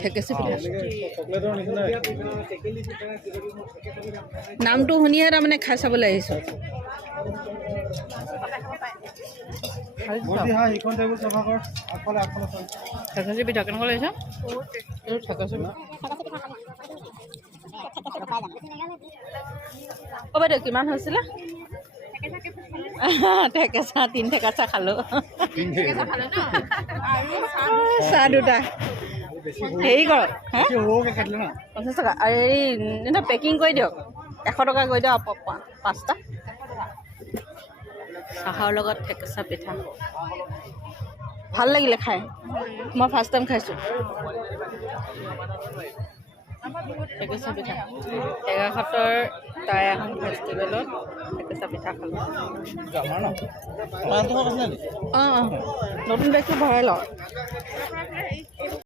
ঠেকেচি পিঠা নামটো শুনিহে তাৰমানে খাই চাবলৈ আহিছোঁ ঠেকেচি পিঠা কেনেকুৱা লাগিছে অ' বাইদেউ কিমান হৈছিলে ঠেকেচা 3 ঠেকেচা খালোঁ চাহ দুটা হেৰি কৰক 50 টকা আৰু এই এটা পেকিং কৰি দিয়ক 100 টকা কৰি দিয়ক 5টা চাহৰ লগত ঠেকেচা পিঠা ভাল লাগিলে খাই মই ফাৰ্ষ্ট টাইম খাইছোঁ ঠেকেচা পিঠা টেঙাখাটৰ টায়াখন ফেষ্টিভেলত ঠেকেচা পিঠা খালোঁ অঁ নতুন বেগটো ভৰাই লওঁ